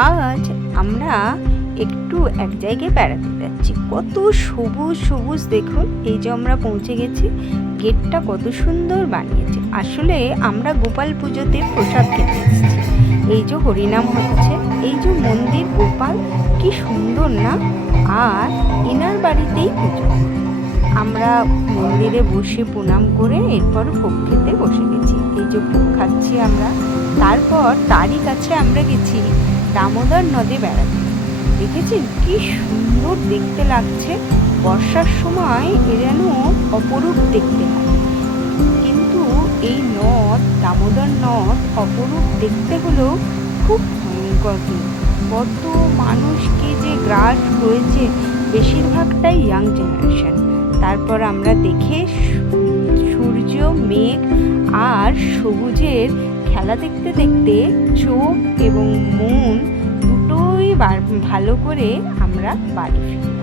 আজ আমরা একটু এক জায়গায় বেড়াতে যাচ্ছি। কত সবুজ সবুজ দেখুন, এই যে আমরা পৌঁছে গেছি। গেটটা কত সুন্দর বানিয়েছে। আসলে আমরা গোপাল পুজোতে প্রসাদ খেতে এসেছি। এই যে হরিনাম হচ্ছে, এই যে মন্দির গোপাল, কি সুন্দর না। আর এনার বাড়িতেই পুজো। আমরা মন্দিরে বসে প্রণাম করে এরপর ভোগ খেতে বসে গেছি। এই যে ভোগ খাচ্ছি আমরা। তারপর তারই কাছে আমরা গেছি দামোদর নদে বেড়াতে। দেখেছেন কি সুন্দর দেখতে লাগছে। বর্ষার সময় এ যেন অপরূপ দেখতে লাগে। কিন্তু এই নদ, দামোদর নদ, অপরূপ দেখতে হলেও খুব ভয়ঙ্কর। কত মানুষকে যে গ্রাস হয়েছে, বেশিরভাগটাই ইয়াং জেনারেশন। তারপর আমরা দেখে সূর্য, মেঘ আর সবুজের খেলা দেখতে দেখতে চোখ এবং মন দুটোই ভালো করে আমরা বাড়ি ফিরি।